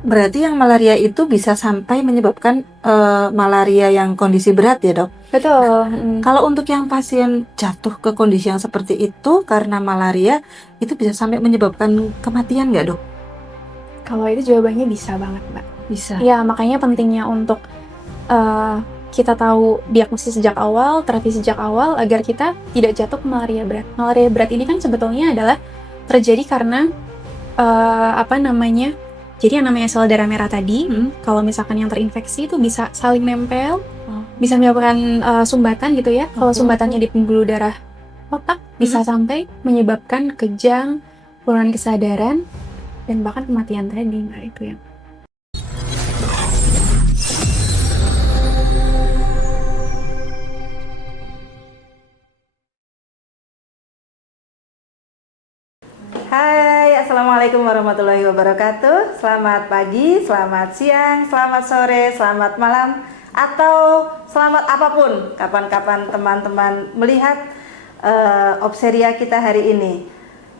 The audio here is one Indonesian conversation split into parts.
Berarti yang malaria itu bisa sampai menyebabkan malaria yang kondisi berat ya, Dok? Betul. Kalau untuk yang pasien jatuh ke kondisi yang seperti itu karena malaria, itu bisa sampai menyebabkan kematian nggak, Dok? Kalau itu jawabannya bisa banget, Mbak. Bisa. Ya, makanya pentingnya untuk kita tahu diagnosis sejak awal, terapi sejak awal, agar kita tidak jatuh ke malaria berat. Malaria berat ini kan sebetulnya adalah terjadi karena jadi yang namanya sel darah merah tadi, kalau misalkan yang terinfeksi itu bisa saling nempel, bisa menyebabkan sumbatan gitu ya. Kalau sumbatannya di pembuluh darah otak, bisa sampai menyebabkan kejang, penurunan kesadaran, dan bahkan kematian tadi. Nah, itu ya. Hai, Assalamualaikum warahmatullahi wabarakatuh. Selamat pagi, selamat siang, selamat sore, selamat malam, atau selamat apapun kapan-kapan teman-teman melihat Opseria kita hari ini.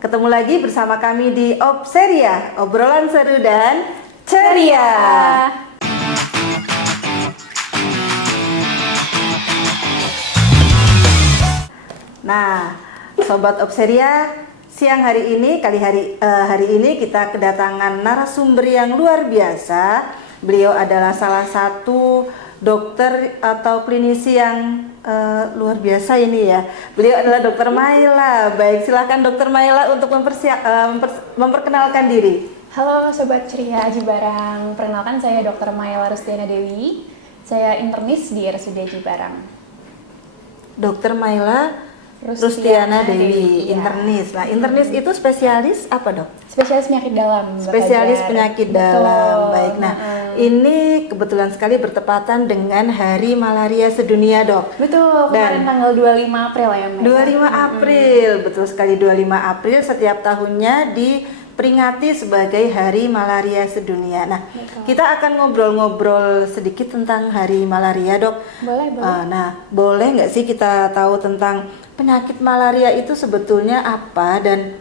Ketemu lagi bersama kami di Opseria, obrolan seru dan ceria. Nah, Sobat Opseria, siang hari ini, hari ini kita kedatangan narasumber yang luar biasa. Beliau adalah salah satu dokter atau klinisi yang luar biasa ini ya. Beliau adalah Dokter Maila. Baik, silakan Dokter Maila untuk memperkenalkan diri. Halo Sobat Ceria Aji Barang, perkenalkan saya Dr. Maila Rustiana Dewi. Saya internis di RSUD Aji Barang. Dokter Maila Rustiana Dewi, internis. Nah, internis itu spesialis apa, Dok? Spesialis penyakit dalam. Spesialis penyakit dalam. Baik. Nah, ini kebetulan sekali bertepatan dengan Hari Malaria Sedunia, Dok. Betul, kemarin tanggal 25 April ya, Mbak. 25 April, betul sekali 25 April setiap tahunnya diperingati sebagai Hari Malaria Sedunia. Nah, kita akan ngobrol-ngobrol sedikit tentang Hari Malaria, Dok. Boleh, boleh. Nah, boleh nggak sih kita tahu tentang penyakit malaria itu sebetulnya apa dan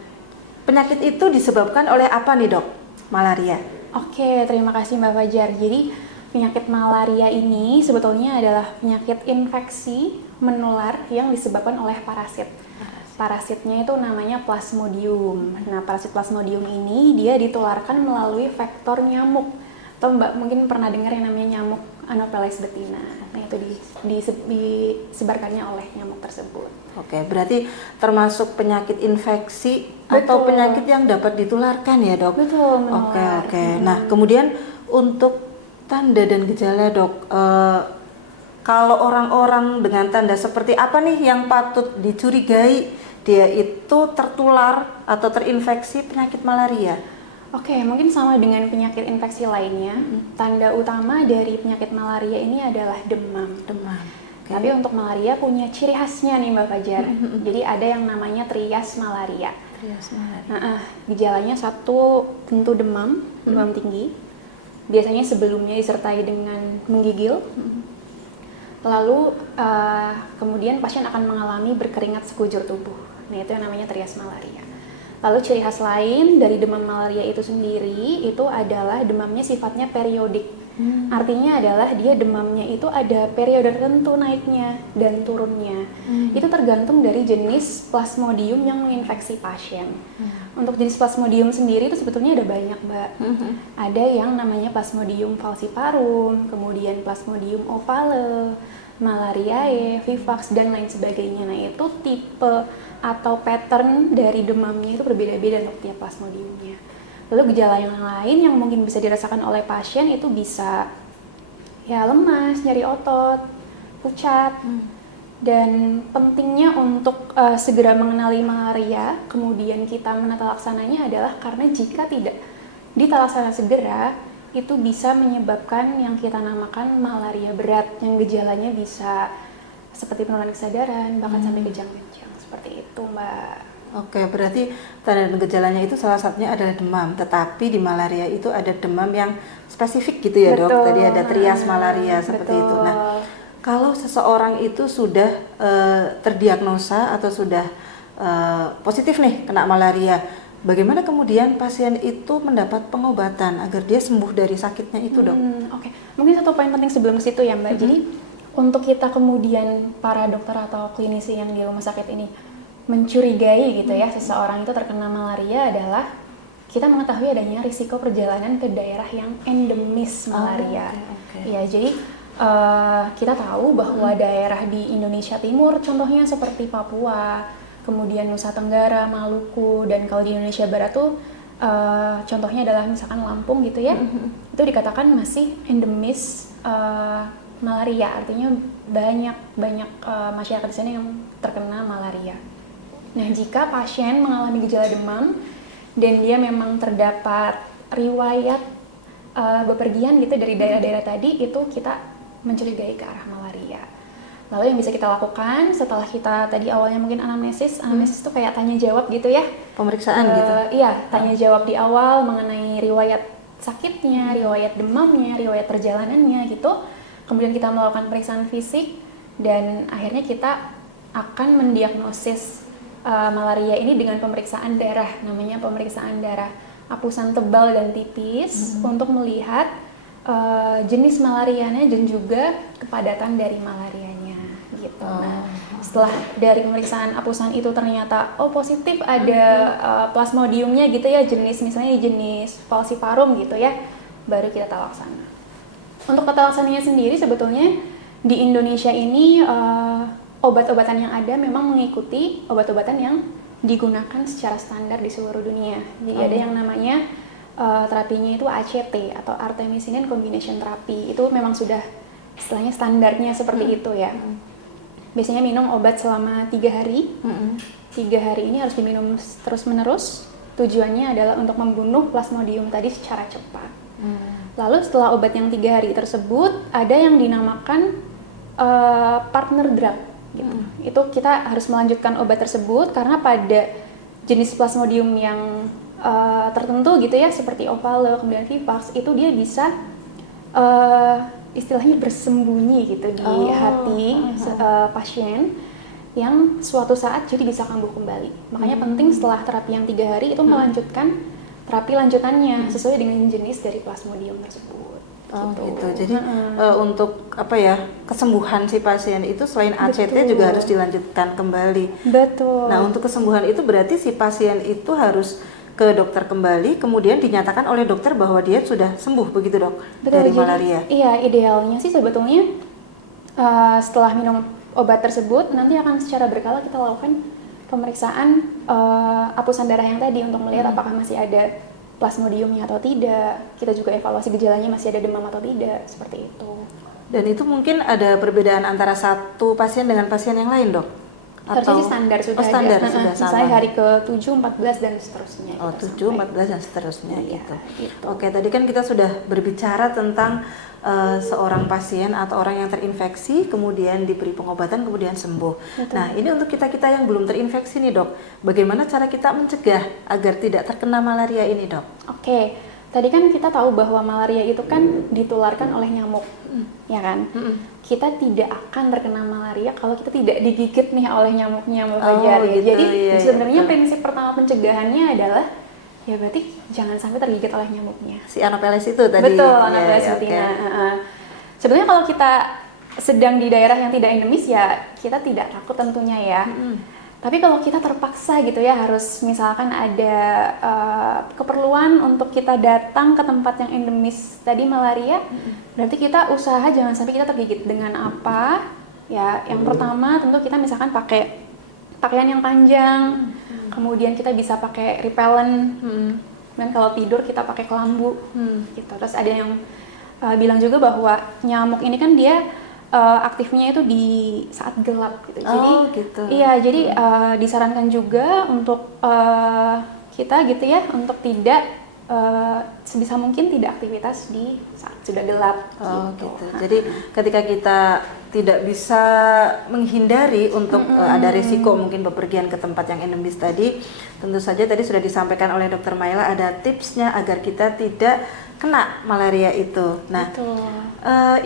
penyakit itu disebabkan oleh apa nih, Dok? Malaria. Oke, terima kasih Mbak Fajar. Jadi penyakit malaria ini sebetulnya adalah penyakit infeksi menular yang disebabkan oleh parasit. Parasitnya itu namanya Plasmodium. Nah, parasit Plasmodium ini dia ditularkan melalui vektor nyamuk. Atau Mbak mungkin pernah dengar yang namanya nyamuk Anopheles betina. Nah, itu disebarkannya oleh nyamuk tersebut. Oke, berarti termasuk penyakit infeksi atau penyakit yang dapat ditularkan ya, Dok? Betul, menular. Oke. Nah, kemudian untuk tanda dan gejala, Dok, kalau orang-orang dengan tanda seperti apa nih yang patut dicurigai dia itu tertular atau terinfeksi penyakit malaria? Oke, mungkin sama dengan penyakit infeksi lainnya. Tanda utama dari penyakit malaria ini adalah demam. Okay. Tapi untuk malaria punya ciri khasnya nih Mbak Fajar. Jadi ada yang namanya trias malaria. Gejalanya satu tentu demam tinggi. Biasanya sebelumnya disertai dengan menggigil. Lalu kemudian pasien akan mengalami berkeringat sekujur tubuh. Nah, itu yang namanya trias malaria. Lalu ciri khas lain dari demam malaria itu sendiri itu adalah demamnya sifatnya periodik. Artinya adalah dia demamnya itu ada periode tertentu naiknya dan turunnya. Itu tergantung dari jenis Plasmodium yang menginfeksi pasien. Untuk jenis Plasmodium sendiri itu sebetulnya ada banyak, Mbak. Ada yang namanya Plasmodium falciparum, kemudian Plasmodium ovale, malariae, vivax, dan lain sebagainya. Nah, itu tipe atau pattern dari demamnya itu berbeda-beda untuk tiap plasmodiumnya. Lalu gejala yang lain yang mungkin bisa dirasakan oleh pasien itu bisa ya lemas, nyeri otot, pucat. Dan pentingnya untuk segera mengenali malaria, kemudian kita menata laksananya adalah karena jika tidak ditalaksana segera, itu bisa menyebabkan yang kita namakan malaria berat, yang gejalanya bisa seperti penurunan kesadaran, bahkan sampai kejang-kejang. Seperti itu, Mbak. Oke, berarti tanda dan gejalanya itu salah satunya adalah demam. Tetapi di malaria itu ada demam yang spesifik gitu ya, Dok? Tadi ada trias malaria seperti itu. Nah, kalau seseorang itu sudah terdiagnosa atau sudah positif nih kena malaria, bagaimana kemudian pasien itu mendapat pengobatan agar dia sembuh dari sakitnya itu, Dok? Oke. Mungkin satu poin penting sebelum ke situ ya, Mbak. Jadi untuk kita kemudian para dokter atau klinisi yang di rumah sakit ini mencurigai gitu ya seseorang itu terkena malaria adalah kita mengetahui adanya risiko perjalanan ke daerah yang endemis malaria. Ya, jadi kita tahu bahwa daerah di Indonesia Timur contohnya seperti Papua, kemudian Nusa Tenggara, Maluku, dan kalau di Indonesia Barat tuh contohnya adalah misalkan Lampung gitu ya, itu dikatakan masih endemis malaria, artinya banyak masyarakat di sana yang terkena malaria. Nah, jika pasien mengalami gejala demam dan dia memang terdapat riwayat bepergian gitu dari daerah-daerah tadi, itu kita mencurigai ke arah malaria. Lalu yang bisa kita lakukan setelah kita tadi awalnya mungkin anamnesis itu kayak tanya jawab gitu ya. Pemeriksaan gitu? Iya, tanya jawab di awal mengenai riwayat sakitnya, riwayat demamnya, riwayat perjalanannya gitu. Kemudian kita melakukan pemeriksaan fisik dan akhirnya kita akan mendiagnosis malaria ini dengan pemeriksaan darah, namanya pemeriksaan darah apusan tebal dan tipis untuk melihat jenis malarianya dan juga kepadatan dari malarianya gitu. Nah, setelah dari pemeriksaan apusan itu ternyata positif ada plasmodiumnya gitu ya, misalnya jenis falciparum gitu ya, baru kita tata laksana. Untuk tata laksananya sendiri sebetulnya di Indonesia ini obat-obatan yang ada memang mengikuti obat-obatan yang digunakan secara standar di seluruh dunia. Jadi ada yang namanya terapinya itu ACT atau artemisinin combination therapy. Itu memang sudah istilahnya standarnya seperti itu ya. Biasanya minum obat selama 3 hari. 3 hari ini harus diminum terus-menerus. Tujuannya adalah untuk membunuh plasmodium tadi secara cepat. Lalu setelah obat yang 3 hari tersebut, ada yang dinamakan partner drug. Gitu. Itu kita harus melanjutkan obat tersebut karena pada jenis plasmodium yang tertentu gitu ya, seperti Ovale, kemudian Vivax, itu dia bisa istilahnya bersembunyi gitu di hati pasien yang suatu saat jadi bisa kambuh kembali. Makanya penting setelah terapi yang 3 hari itu melanjutkan terapi lanjutannya sesuai dengan jenis dari plasmodium tersebut. Gitu. Jadi untuk kesembuhan si pasien itu selain ACT juga harus dilanjutkan kembali. Betul. Nah, untuk kesembuhan itu berarti si pasien itu harus ke dokter kembali, kemudian dinyatakan oleh dokter bahwa dia sudah sembuh, begitu, Dok? Betul, dari jadi, malaria. Iya, idealnya sih sebetulnya setelah minum obat tersebut nanti akan secara berkala kita lakukan pemeriksaan apusan darah yang tadi untuk melihat apakah masih ada plasmodiumnya atau tidak. Kita juga evaluasi gejalanya masih ada demam atau tidak, seperti itu. Dan itu mungkin ada perbedaan antara satu pasien dengan pasien yang lain, Dok? Harusnya sih standar sudah standar ada. sudah sama. Misalnya hari ke-7, 14 dan seterusnya. 7, 14 dan seterusnya gitu. Gitu. Oke, tadi kan kita sudah berbicara tentang seorang pasien atau orang yang terinfeksi, kemudian diberi pengobatan, kemudian sembuh. Betul. Nah, ini untuk kita-kita yang belum terinfeksi nih, Dok. Bagaimana cara kita mencegah agar tidak terkena malaria ini, Dok? Oke, tadi kan kita tahu bahwa malaria itu kan ditularkan oleh nyamuk, ya kan? Kita tidak akan terkena malaria kalau kita tidak digigit nih oleh nyamuk-nyamuk Fajar. Gitu, Jadi iya, sebenarnya betul. prinsip pertama pencegahannya adalah ya berarti jangan sampai tergigit oleh nyamuknya. Si Anopheles itu tadi. Betul, Ya, Anopheles ya, lutea. oke. Sebenarnya kalau kita sedang di daerah yang tidak endemis ya kita tidak takut tentunya ya. Tapi kalau kita terpaksa gitu ya harus misalkan ada keperluan untuk kita datang ke tempat yang endemis tadi malaria, berarti kita usaha jangan sampai kita tergigit dengan apa. Ya, yang pertama tentu kita misalkan pakai pakaian yang panjang, kemudian kita bisa pakai repellent, dan kalau tidur kita pakai kelambu, gitu. Terus ada yang bilang juga bahwa nyamuk ini kan dia aktifnya itu di saat gelap gitu. Jadi gitu. iya, jadi disarankan juga untuk kita gitu ya untuk tidak sebisa mungkin tidak aktivitas di saat sudah gelap. Gitu. Jadi ketika kita tidak bisa menghindari untuk ada risiko mungkin bepergian ke tempat yang endemis tadi, tentu saja tadi sudah disampaikan oleh Dr. Maila ada tipsnya agar kita tidak kena malaria itu. Nah,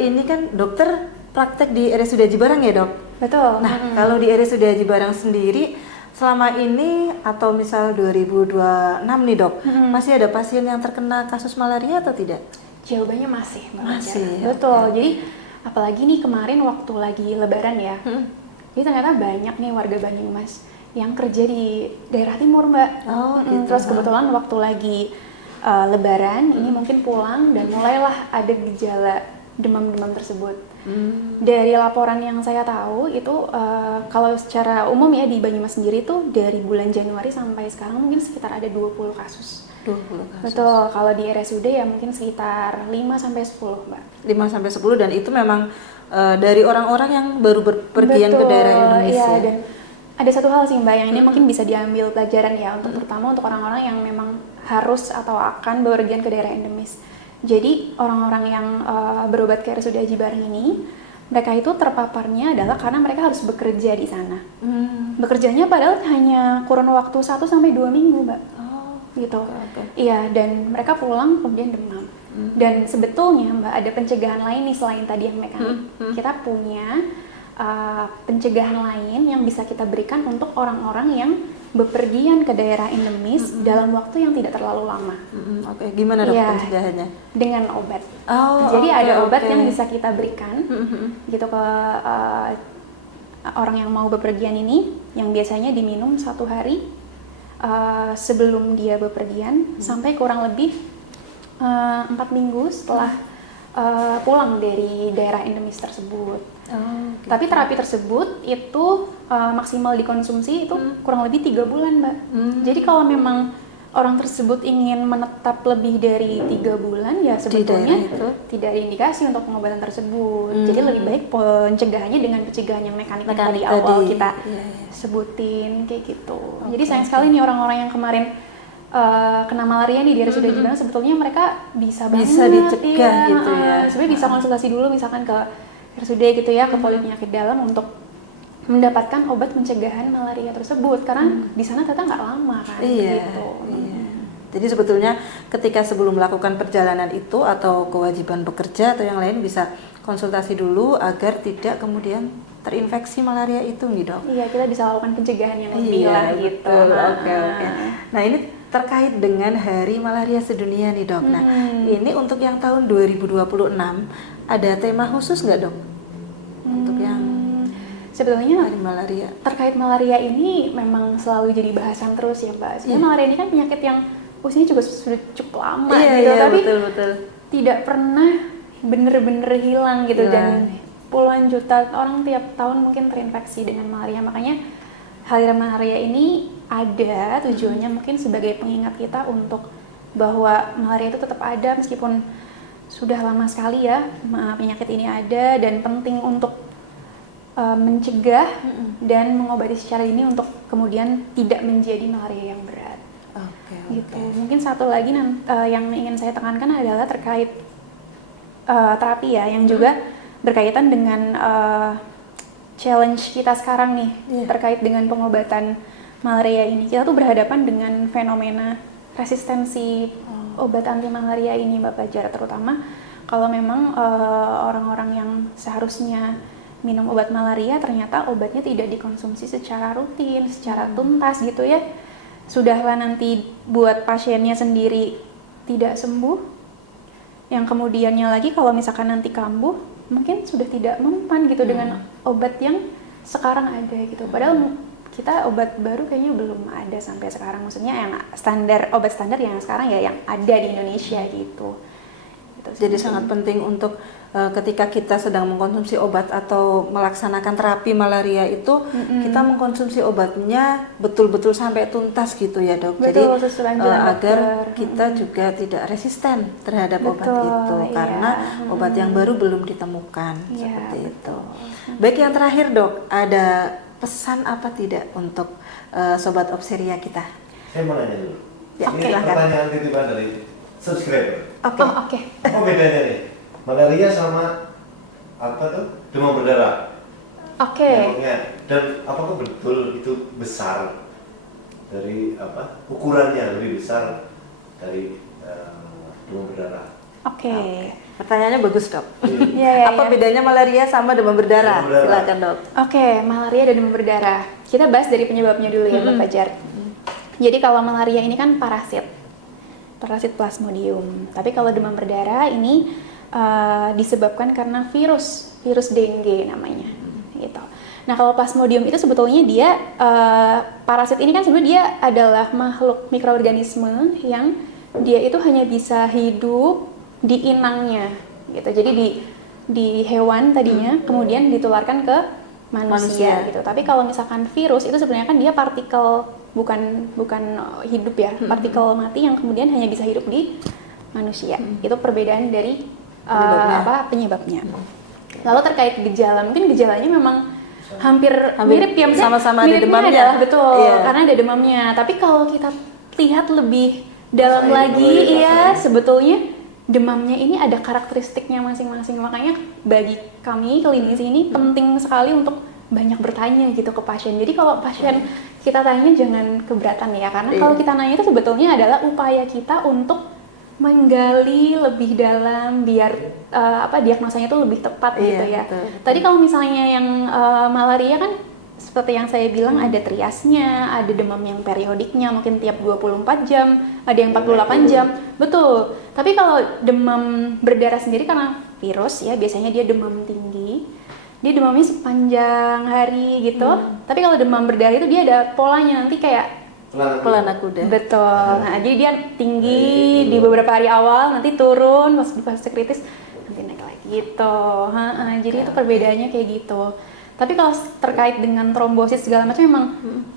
ini kan dokter praktek di RSUD Haji Barang ya, Dok? Betul. Nah, kalau di RSUD Haji Barang sendiri selama ini atau misal 2026 nih dok, masih ada pasien yang terkena kasus malaria atau tidak? Jawabannya masih, Mbak Masih, Fajar. Betul. Jadi apalagi nih kemarin waktu lagi Lebaran ya. Jadi ternyata banyak nih warga Banyumas yang kerja di daerah timur, Mbak. Oh, gitu. Terus kebetulan waktu lagi Lebaran ini mungkin pulang dan mulailah ada gejala demam-demam tersebut. Dari laporan yang saya tahu itu kalau secara umum ya di Banyumas sendiri tuh dari bulan Januari sampai sekarang mungkin sekitar ada 20 kasus. 20 kasus. Betul, kalau di RSUD ya mungkin sekitar 5-10, Mbak. 5-10 dan itu memang dari orang-orang yang baru berpergian ke daerah Indonesia. Iya, dan ada satu hal sih Mbak yang ini mungkin bisa diambil pelajaran ya untuk terutama untuk orang-orang yang memang harus atau akan bepergian ke daerah endemis. Jadi orang-orang yang berobat ke RSUD Haji Bareng ini, mereka itu terpaparnya adalah karena mereka harus bekerja di sana. Bekerjanya padahal hanya kurun waktu 1-2 minggu, Mbak. Oh, gitu. okay. Iya, dan mereka pulang kemudian demam. Dan sebetulnya Mbak ada pencegahan lain nih selain tadi yang mekanik. Kita punya pencegahan lain yang bisa kita berikan untuk orang-orang yang bepergian ke daerah endemis dalam waktu yang tidak terlalu lama. Oke, gimana dok Iya, pencegahannya? dengan obat. Oh, Jadi oke, ada obat oke. yang bisa kita berikan gitu ke orang yang mau bepergian ini, yang biasanya diminum 1 hari sebelum dia bepergian sampai kurang lebih 4 minggu setelah pulang dari daerah endemis tersebut. Gitu. Tapi terapi tersebut itu maksimal dikonsumsi itu kurang lebih 3 bulan, Mbak. Jadi kalau memang orang tersebut ingin menetap lebih dari 3 bulan, ya sebetulnya daerah itu tidak ada indikasi untuk pengobatan tersebut. Jadi lebih baik pencegahannya dengan pencegahan yang mekanik yang tadi awal kita sebutin kayak gitu. Jadi sayang sekali nih orang-orang yang kemarin kena malaria nih di RSUD Haji Bareng, sebetulnya mereka bisa dicegah gitu ya. Sebenarnya bisa konsultasi dulu misalkan ke RSUD gitu ya, ke Polipenyakit Dalam untuk mendapatkan obat pencegahan malaria tersebut karena di sana ternyata nggak lama kan. Gitu. Jadi sebetulnya ketika sebelum melakukan perjalanan itu atau kewajiban bekerja atau yang lain bisa konsultasi dulu agar tidak kemudian terinfeksi malaria itu nih dok. Iya, kita bisa lakukan pencegahan yang lebih lah gitu. Oke. Nah ini terkait dengan Hari Malaria Sedunia nih dok. Nah ini untuk yang tahun 2026 ada tema khusus nggak dok? Untuk yang sebetulnya Hari Malaria. Terkait malaria ini memang selalu jadi bahasan terus ya Mbak. Sebenarnya malaria ini kan penyakit yang usianya juga sudah cukup lama gitu, tapi betul. tidak pernah bener-bener hilang gitu dan puluhan juta orang tiap tahun mungkin terinfeksi dengan malaria. Makanya Hari Malaria ini ada tujuannya mungkin sebagai pengingat kita untuk bahwa malaria itu tetap ada meskipun sudah lama sekali ya penyakit ini ada, dan penting untuk mencegah dan mengobati secara ini untuk kemudian tidak menjadi malaria yang berat. Gitu. Mungkin satu lagi yang ingin saya tekankan adalah terkait terapi ya, yang juga berkaitan dengan challenge kita sekarang nih terkait dengan pengobatan malaria ini. Kita tuh berhadapan dengan fenomena resistensi obat anti malaria ini, Mbak Fajar, terutama kalau memang orang-orang yang seharusnya minum obat malaria ternyata obatnya tidak dikonsumsi secara rutin, secara tuntas gitu ya. Sudahlah nanti buat pasiennya sendiri tidak sembuh, yang kemudiannya lagi kalau misalkan nanti kambuh mungkin sudah tidak mempan gitu dengan obat yang sekarang ada gitu. Padahal kita obat baru kayaknya belum ada sampai sekarang, maksudnya yang obat standar yang sekarang ya yang ada di Indonesia gitu. Jadi sangat penting untuk ketika kita sedang mengkonsumsi obat atau melaksanakan terapi malaria itu kita mengkonsumsi obatnya betul-betul sampai tuntas gitu ya dok. Betul, jadi agar kita juga tidak resisten terhadap obat itu karena obat yang baru belum ditemukan seperti itu. Baik, yang terakhir dok, ada pesan apa tidak untuk sobat Opseria kita? Saya mau nanya dulu. Ya, ini pertanyaan titipan dari subscriber. Oke. Apa bedanya nih? Malaria sama apa tuh? Demam berdarah. Oke. Dan apakah betul itu besar dari apa? Ukurannya lebih besar dari demam berdarah? Oke. Pertanyaannya bagus, Dok. Iya, iya, Apa iya. bedanya malaria sama demam berdarah? Demam berdarah. Silakan, Dok. Oke, malaria dan demam berdarah. Kita bahas dari penyebabnya dulu ya, Mbak Fajar. Jadi kalau malaria ini kan parasit Plasmodium. Tapi kalau demam berdarah ini disebabkan karena virus dengue namanya, gitu. Nah kalau Plasmodium itu sebetulnya dia parasit ini kan sebenarnya dia adalah makhluk mikroorganisme yang dia itu hanya bisa hidup di inangnya, gitu. Jadi di hewan tadinya, kemudian ditularkan ke manusia, gitu. Tapi kalau misalkan virus itu sebenarnya kan dia partikel, bukan hidup ya, partikel mati yang kemudian hanya bisa hidup di manusia. Itu perbedaan dari penyebabnya. Lalu terkait gejala, mungkin gejalanya memang hampir mirip ya, maksudnya sama-sama ada miripnya demamnya. adalah betul, Iya. karena ada demamnya. Tapi kalau kita lihat lebih dalam Rasain, lagi, mulai ya rasain. sebetulnya demamnya ini ada karakteristiknya masing-masing. Makanya bagi kami klinisi ini penting sekali untuk banyak bertanya gitu ke pasien. Jadi kalau pasien kita tanya jangan keberatan ya, karena kalau kita nanya itu sebetulnya adalah upaya kita untuk menggali lebih dalam biar diagnosanya itu lebih tepat Iya, gitu ya. betul. Tadi kalau misalnya yang malaria kan seperti yang saya bilang ada triasnya, ada demam yang periodiknya mungkin tiap 24 jam, ada yang 48 jam. Betul. Tapi kalau demam berdarah sendiri karena virus ya biasanya dia demam tinggi. Dia demamnya sepanjang hari gitu. Tapi kalau demam berdarah itu dia ada polanya nanti kayak Pelana kuda. betul. Nah, jadi dia tinggi di beberapa hari awal, nanti turun pas di fase kritis, nanti naik lagi gitu. Jadi itu perbedaannya kayak gitu. Tapi kalau terkait dengan trombosit segala macam memang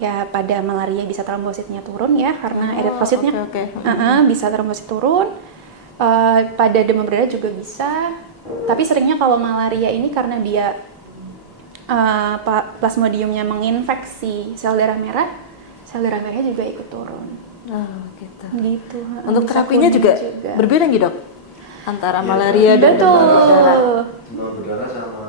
ya pada malaria bisa trombositnya turun ya karena eritrositnya oke. bisa trombosit turun. Pada demam berdarah juga bisa. Tapi seringnya kalau malaria ini karena dia plasmodiumnya menginfeksi sel darah merahnya juga ikut turun. Oh, gitu. Gitu. Untuk Bisa terapinya kuning juga berbeda nggih, Dok? Antara malaria dan demam berdarah. Betul. Demam berdarah sama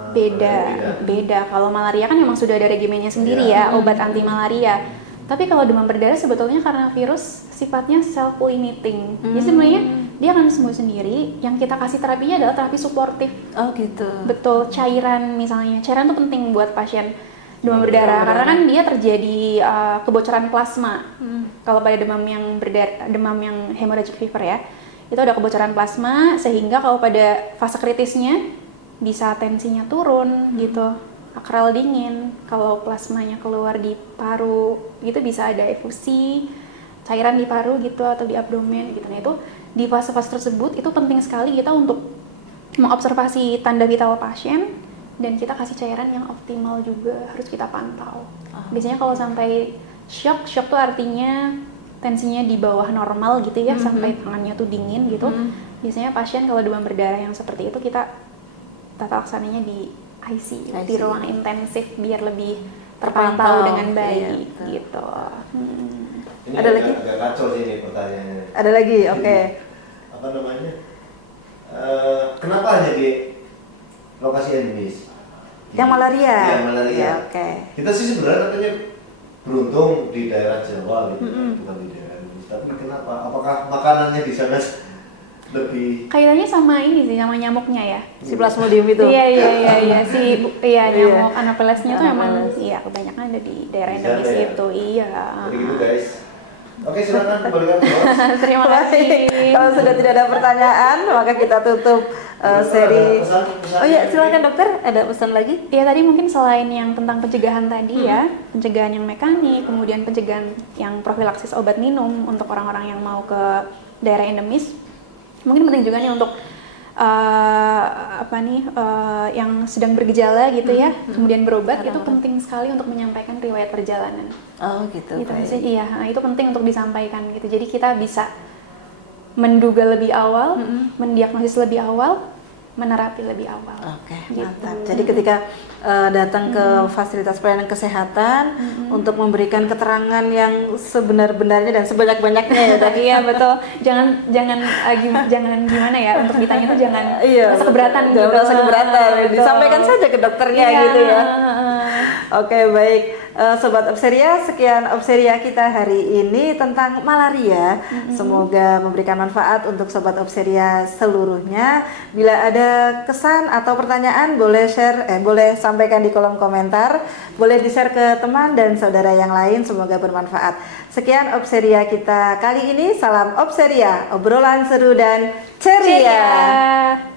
Beda. Kalau malaria kan memang sudah ada regimennya sendiri ya, obat anti malaria. Tapi kalau demam berdarah sebetulnya karena virus sifatnya self limiting. Jadi sebenarnya dia akan sembuh sendiri. Yang kita kasih terapinya adalah terapi suportif. Oh, gitu. Betul, cairan misalnya. Cairan itu penting buat pasien demam berdarah karena kan dia terjadi kebocoran plasma. Kalau pada demam yang hemorrhagic fever ya, itu ada kebocoran plasma sehingga kalau pada fase kritisnya bisa tensinya turun gitu, akral dingin. Kalau plasmanya keluar di paru gitu bisa ada efusi cairan di paru gitu atau di abdomen gitu. Nah itu di fase-fase tersebut itu penting sekali kita untuk mengobservasi tanda vital pasien dan kita kasih cairan yang optimal juga harus kita pantau. Biasanya kalau sampai shock tuh artinya tensinya di bawah normal gitu ya, sampai tangannya tuh dingin gitu. Biasanya pasien kalau demam berdarah yang seperti itu kita tata laksananya di ICU, di ruang intensif biar lebih terpantau dengan baik gitu. Ini Ada lagi? agak kacau sih ini pertanyaannya. Ada lagi, oke. Apa namanya? Kenapa hanya di lokasi endemis? Yang malaria. Iya, malaria. Ya, oke. Kita sih sebenarnya katanya beruntung di daerah Jawa gitu, bukan di daerah endemis. Tapi kenapa? Apakah makanannya di sana lebih Kaitannya sama ini sih, sama nyamuknya ya. Si plasmodium itu. Iya. Nyamuk Iya. Anopheles-nya tuh emang Anopheles. iya kebanyakan ada di daerah Di sana endemis ya? itu. Iya. Jadi gitu guys. Oke, silakan kembalikan ke host. Terima kasih. Baik, kalau sudah tidak ada pertanyaan, maka kita tutup seri. Pesan-pesan Oh iya, yang silakan ini. dokter. Ada pesan lagi? Ya tadi mungkin selain yang tentang pencegahan tadi ya, pencegahan yang mekanik, kemudian pencegahan yang profilaksis obat minum untuk orang-orang yang mau ke daerah endemis, mungkin penting juga nih untuk yang sedang bergejala gitu ya, kemudian berobat itu penting sekali untuk menyampaikan riwayat perjalanan. Oh gitu. Gitu baik. sih, iya, nah, itu penting untuk disampaikan gitu. Jadi kita bisa menduga lebih awal, mendiagnosis lebih awal, menerapi lebih awal. Oke, Gitu. mantap. Jadi ketika datang ke fasilitas pelayanan kesehatan untuk memberikan keterangan yang sebenar-benarnya dan sebanyak-banyaknya ya, Dok. Iya betul. Jangan gimana ya untuk ditanya tuh jangan merasa keberatan Jangan gitu. merasa keberatan. Betul. Disampaikan saja ke dokternya Iya. gitu ya. Oke, baik. Sobat Opseria, sekian Opseria kita hari ini tentang malaria. Semoga memberikan manfaat untuk Sobat Opseria seluruhnya. Bila ada kesan atau pertanyaan boleh boleh sampaikan di kolom komentar, boleh di-share ke teman dan saudara yang lain, semoga bermanfaat. Sekian Opseria kita kali ini, salam Opseria, obrolan seru dan ceria.